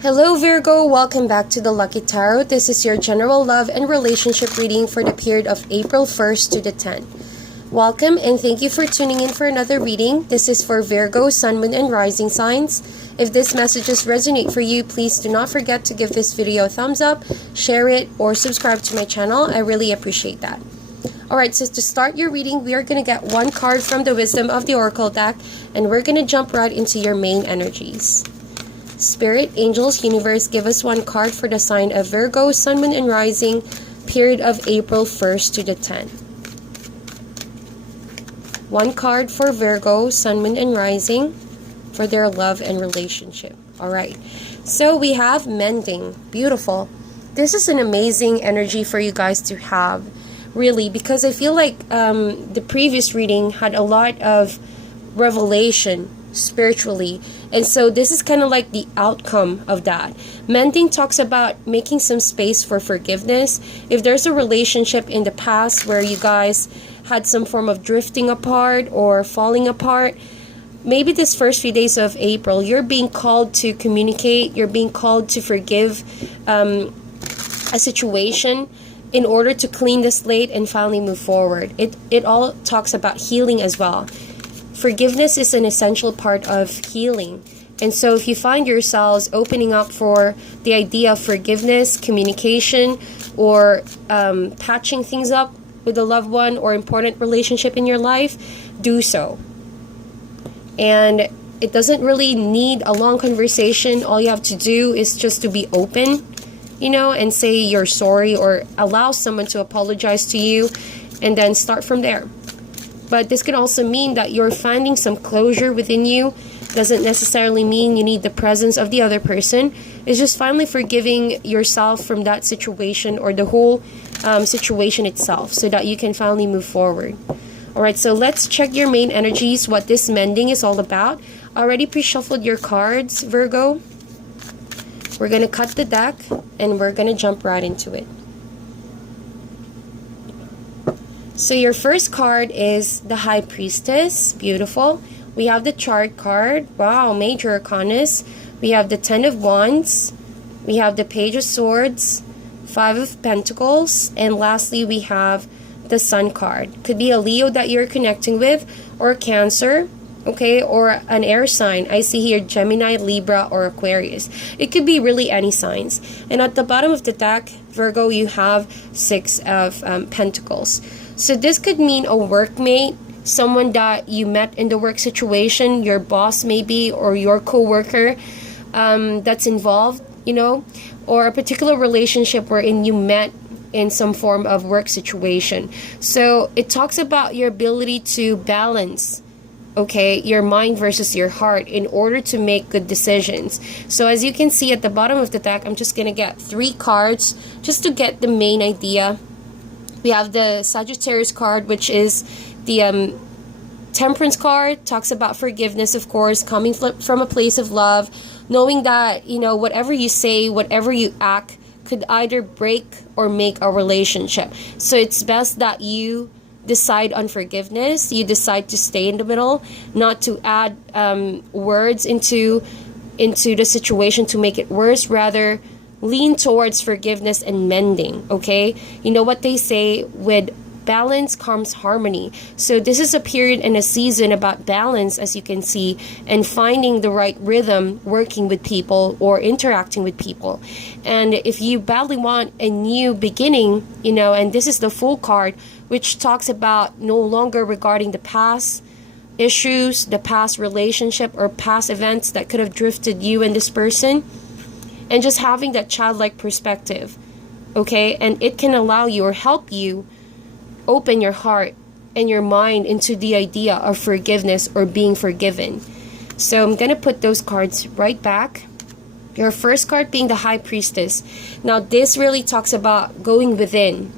Hello Virgo, welcome back to the Lucky Tarot. This is your general love and relationship reading for the period of April 1st to the 10th. Welcome and thank you for tuning in for another reading. This is for Virgo, Sun, Moon, and Rising signs. If these messages resonate for you, please do not forget to give this video a thumbs up, share it, or subscribe to my channel. I really appreciate that. Alright, so to start your reading, we are going to get one card from the Wisdom of the Oracle deck, and we're going to jump right into your main energies. Spirit, Angels, Universe, give us one card for the sign of Virgo, Sun, Moon, and Rising, period of April 1st to the 10th. One card for Virgo, Sun, Moon, and Rising for their love and relationship. Alright, so we have mending. Beautiful. This is an amazing energy for you guys to have, really, because I feel like the previous reading had a lot of revelation spiritually, and so this is kind of like the outcome of that. Mending talks about making some space for forgiveness. If there's a relationship in the past where you guys had some form of drifting apart or falling apart, maybe this first few days of April you're being called to communicate, you're being called to forgive a situation in order to clean the slate and finally move forward. It all talks about healing as well. Forgiveness is an essential part of healing. And so if you find yourselves opening up for the idea of forgiveness, communication, or patching things up with a loved one or important relationship in your life, do so. And it doesn't really need a long conversation. All you have to do is just to be open, and say you're sorry or allow someone to apologize to you and then start from there. But this can also mean that you're finding some closure within you. Doesn't necessarily mean you need the presence of the other person. It's just finally forgiving yourself from that situation or the whole situation itself so that you can finally move forward. Alright, so let's check your main energies, what this mending is all about. Already pre-shuffled your cards, Virgo. We're going to cut the deck and we're going to jump right into it. So your first card is the High Priestess. Beautiful. We have the Chariot card. Wow, Major Arcanas. We have the Ten of Wands. We have the Page of Swords, Five of Pentacles, and lastly we have the Sun card. Could be a Leo that you're connecting with, or Cancer, okay, or an air sign. I see here Gemini, Libra, or Aquarius. It could be really any signs. And at the bottom of the deck, Virgo, you have Six of Pentacles. So this could mean a workmate, someone that you met in the work situation, your boss maybe, or your co-worker that's involved, or a particular relationship wherein you met in some form of work situation. So it talks about your ability to balance, okay, your mind versus your heart in order to make good decisions. So as you can see at the bottom of the deck, I'm just going to get 3 cards just to get the main idea. We have the Sagittarius card, which is the Temperance card. Talks about forgiveness, of course, coming from a place of love, knowing that, whatever you say, whatever you act could either break or make a relationship. So it's best that you decide on forgiveness. You decide to stay in the middle, not to add words into the situation to make it worse. Rather, lean towards forgiveness and mending, okay? You know what they say, with balance comes harmony. So this is a period and a season about balance, as you can see, and finding the right rhythm working with people or interacting with people. And if you badly want a new beginning, and this is the Fool card, which talks about no longer regarding the past issues, the past relationship, or past events that could have drifted you and this person, and just having that childlike perspective, okay? And it can allow you or help you open your heart and your mind into the idea of forgiveness or being forgiven. So I'm going to put those cards right back. Your first card being the High Priestess. Now this really talks about going within,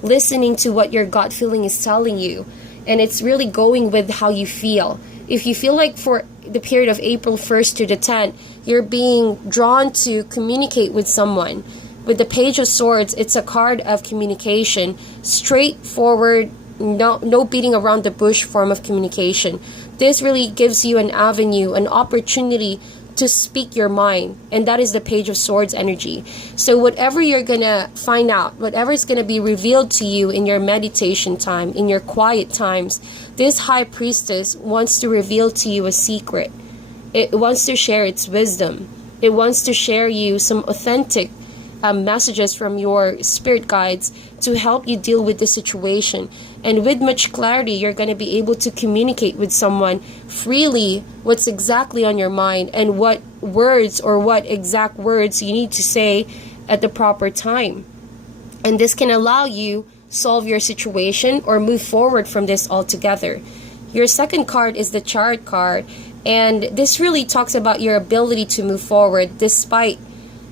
listening to what your gut feeling is telling you. And it's really going with how you feel. If you feel like for the period of April 1st to the 10th, you're being drawn to communicate with someone. With the Page of Swords, it's a card of communication, straightforward, no beating around the bush form of communication. This really gives you an avenue, an opportunity to speak your mind, and that is the Page of Swords energy. So whatever you're gonna find out, whatever is gonna be revealed to you in your meditation time, in your quiet times, this High Priestess wants to reveal to you a secret. It wants to share its wisdom. It wants to share you some authentic messages from your spirit guides to help you deal with the situation. And with much clarity, you're going to be able to communicate with someone freely what's exactly on your mind and what words or what exact words you need to say at the proper time. And this can allow you solve your situation or move forward from this altogether. Your second card is the Chariot card, and this really talks about your ability to move forward despite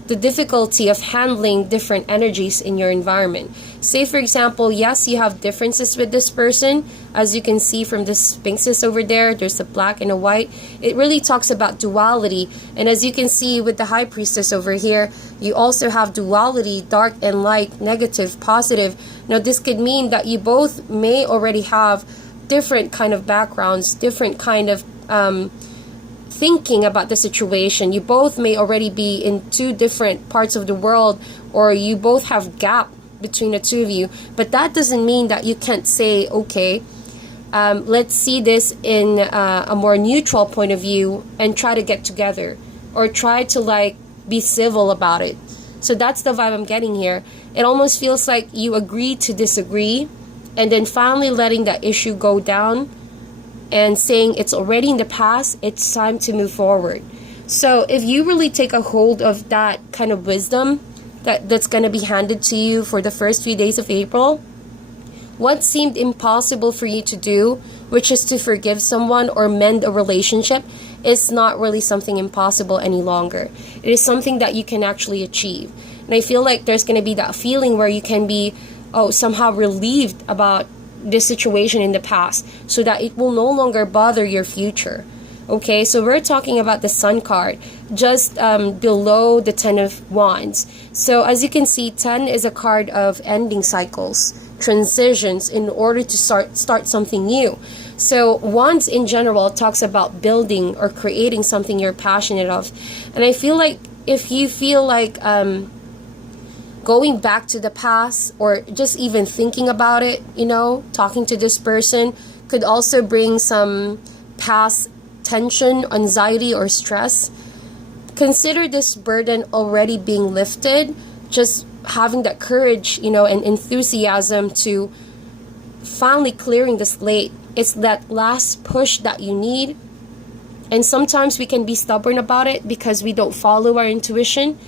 the difficulty of handling different energies in your environment. Say for example, yes, you have differences with this person. As you can see from the sphinxes over there, there's a black and a white. It really talks about duality. And as you can see with the High Priestess over here, you also have duality, dark and light, negative, positive. Now this could mean that you both may already have different kind of backgrounds, different kind of thinking about the situation. You both may already be in two different parts of the world, or you both have gap between the two of you. But that doesn't mean that you can't say, okay, let's see this in a more neutral point of view and try to get together, or try to like be civil about it. So that's the vibe I'm getting here. It almost feels like you agree to disagree, and then finally letting that issue go down and saying it's already in the past, it's time to move forward. So if you really take a hold of that kind of wisdom that's going to be handed to you for the first few days of April, what seemed impossible for you to do, which is to forgive someone or mend a relationship, is not really something impossible any longer. It is something that you can actually achieve. And I feel like there's going to be that feeling where you can be somehow relieved about this situation in the past, so that it will no longer bother your future. Okay, so we're talking about the Sun card, just below the Ten of Wands. So as you can see, 10 is a card of ending cycles, transitions in order to start something new. So Wands in general talks about building or creating something you're passionate of. And I feel like if you feel like going back to the past, or just even thinking about it, talking to this person could also bring some past tension, anxiety, or stress. Consider this burden already being lifted, just having that courage, and enthusiasm to finally clearing the slate. It's that last push that you need. And sometimes we can be stubborn about it because we don't follow our intuition.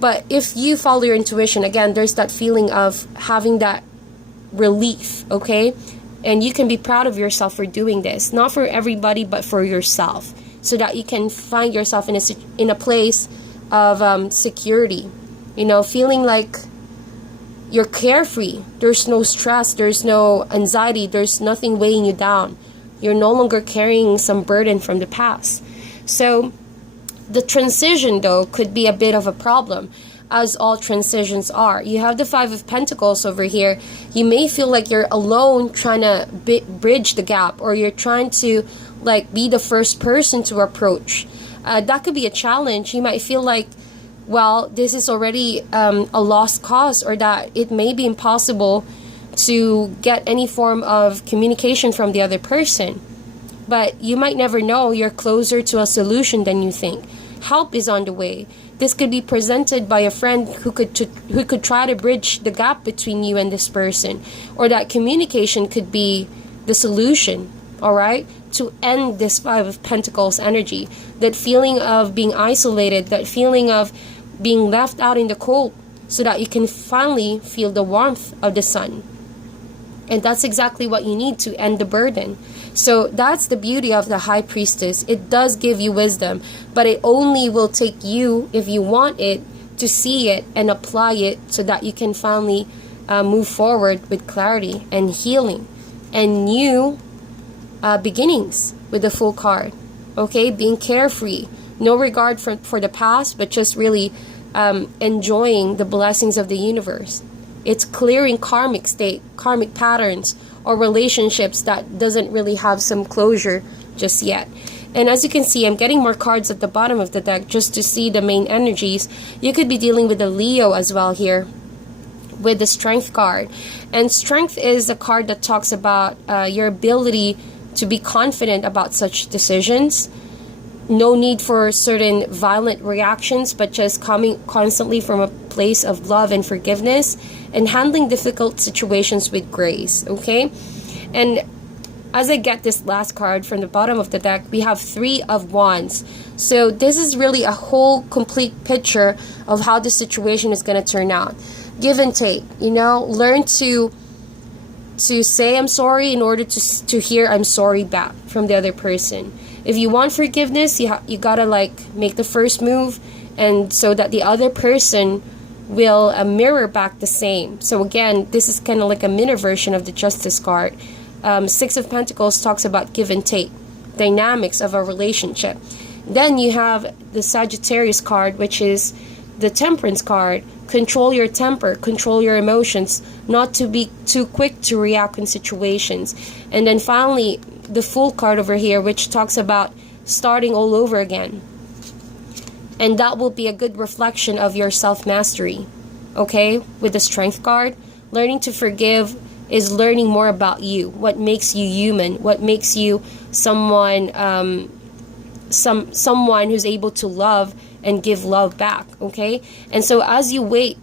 But if you follow your intuition, again, there's that feeling of having that relief, okay? And you can be proud of yourself for doing this. Not for everybody, but for yourself. So that you can find yourself in a place of security. Feeling like you're carefree. There's no stress. There's no anxiety. There's nothing weighing you down. You're no longer carrying some burden from the past. So the transition, though, could be a bit of a problem, as all transitions are. You have the Five of Pentacles over here. You may feel like you're alone trying to bridge the gap, or you're trying to be the first person to approach. That could be a challenge. You might feel like, well, this is already a lost cause, or that it may be impossible to get any form of communication from the other person. But you might never know. You're closer to a solution than you think. Help is on the way. This could be presented by a friend who could try to bridge the gap between you and this person, or that communication could be the solution, all right, to end this Five of Pentacles energy, that feeling of being isolated, that feeling of being left out in the cold, so that you can finally feel the warmth of the sun. And that's exactly what you need to end the burden. So that's the beauty of the High Priestess. It does give you wisdom, but it only will take you, if you want it, to see it and apply it, so that you can finally move forward with clarity and healing and new beginnings with the Fool card. Okay, being carefree, no regard for the past, but just really enjoying the blessings of the universe. It's clearing karmic patterns, or relationships that doesn't really have some closure just yet. And as you can see, I'm getting more cards at the bottom of the deck just to see the main energies. You could be dealing with a Leo as well here with the Strength card. And Strength is a card that talks about your ability to be confident about such decisions. No need for certain violent reactions, but just coming constantly from a place of love and forgiveness and handling difficult situations with grace, okay? And as I get this last card from the bottom of the deck, we have Three of Wands. So this is really a whole complete picture of how the situation is going to turn out. Give and take, you know, learn to say I'm sorry in order to hear I'm sorry back from the other person. If you want forgiveness, you gotta like make the first move, and so that the other person will mirror back the same. So again, this is kind of like a mini version of the Justice card. Six of Pentacles talks about give and take, dynamics of a relationship. Then you have the Sagittarius card, which is the Temperance card. Control your temper, control your emotions, not to be too quick to react in situations. And then finally, the Fool card over here, which talks about starting all over again. And that will be a good reflection of your self-mastery, okay? With the Strength card, learning to forgive is learning more about you, what makes you human, what makes you someone someone who's able to love and give love back, okay? And so as you wait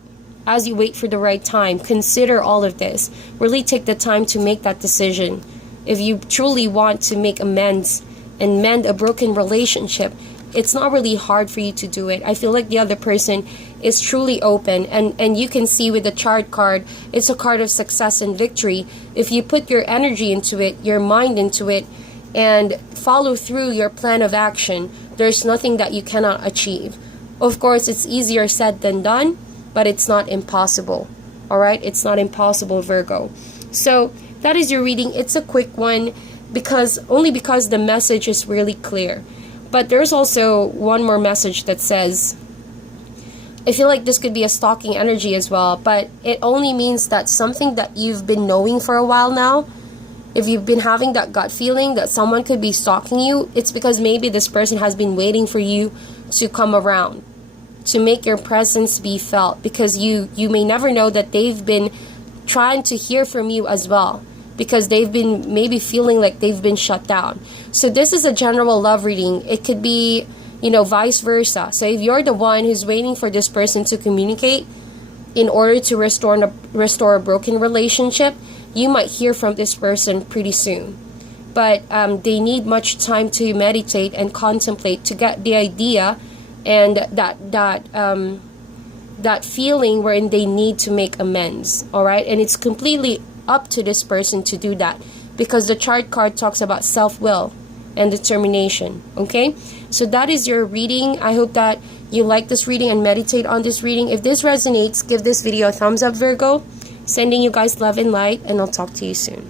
for the right time, consider all of this. Really take the time to make that decision. If you truly want to make amends and mend a broken relationship, it's not really hard for you to do it. I feel like the other person is truly open, and you can see with the Chart card, it's a card of success and victory. If you put your energy into it, your mind into it, and follow through your plan of action, there's nothing that you cannot achieve. Of course, it's easier said than done, but it's not impossible. All right? It's not impossible, Virgo. So that is your reading. It's a quick one because the message is really clear. But there's also one more message that says, I feel like this could be a stalking energy as well, but it only means that something that you've been knowing for a while now, if you've been having that gut feeling that someone could be stalking you, it's because maybe this person has been waiting for you to come around, to make your presence be felt, because you may never know that they've been trying to hear from you as well, because they've been maybe feeling like they've been shut down. So this is a general love reading. It could be, you know, vice versa. So if you're the one who's waiting for this person to communicate in order to restore a broken relationship, you might hear from this person pretty soon. But they need much time to meditate and contemplate to get the idea and that feeling wherein they need to make amends. All right, and it's completely up to this person to do that, because the Chart card talks about self-will and determination. Okay, so that is your reading. I hope that you like this reading and meditate on this reading. If this resonates, give this video a thumbs up, Virgo. Sending you guys love and light, and I'll talk to you soon.